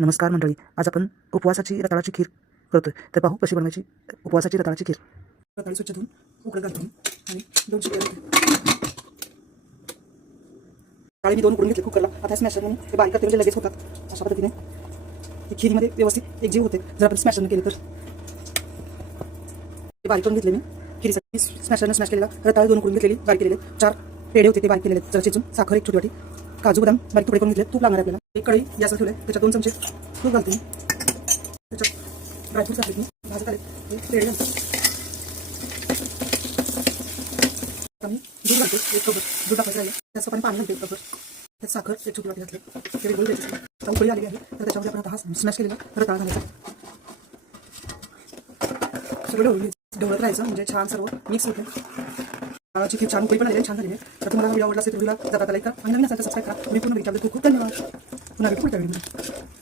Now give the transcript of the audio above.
नमस्कार मंडळी. आज आपण उपवासाची रताळाची खीर करतोय. तर पाहू कशी बनवायची उपवासाची रताळाची खीर. रताळी स्वच्छ धुवून उकडे घालतो मी आणि दोन शिट्ट्या काळी मी दोन उकडून घेतले कुकरला. आता स्मॅशर म्हणून ते बारीक करते म्हणजे लगेच होतात. अशा पद्धतीने ते खीरीमध्ये व्यवस्थित एकजीव होते. जर आपण स्मॅशरनं केले तर. ते बारीक करून घेतले मी. खिरीसाठी स्मॅशरनं स्मॅश केलेला रताळी दोन उकडून घेतलेली बारीक केलेले. चार पेढे होते ते बारीक केलेले. जर चेचून साखर एक छोटी वाटी. काजू बदाम बारीक तुकडे करून घेतले. तूप लागणार आहे आपल्याला. एक कढई गॅसवर ठेवले त्याच्यात दोन चमचे तूप घालते. मी त्याच्यात ड्रायफ्रूट्स घालते मी. भाजत आले हे घालते. मी दूध घालते. एक कबर दूध टाकायचं राहिलं त्याचं पण पाणी घालते एक कपर त्यात साखर एक छोटी वाटी घातली. ते रेगुलर द्यायचं आता उकळी आलेली आहे. तर त्याच्यामध्ये आपण आता हा स्मॅश केलेला रताळ घालायचा. सगळं ढवळत राहायचं. म्हणजे छान सर्व मिक्स होते. डाळाची खीर छान उकळी पण आलेली छान झालेली आहे. तर तुम्हाला व्हिडिओ आवडला असेल तर व्हिडिओला जाता लाईक करा. आणि नवीन असेल तर सबस्क्राईब करा. मी पूर्ण बघितल्याबद्दल खूप खूप धन्यवाद. पुन्हा भेटू पुढच्या व्हिडिओमध्ये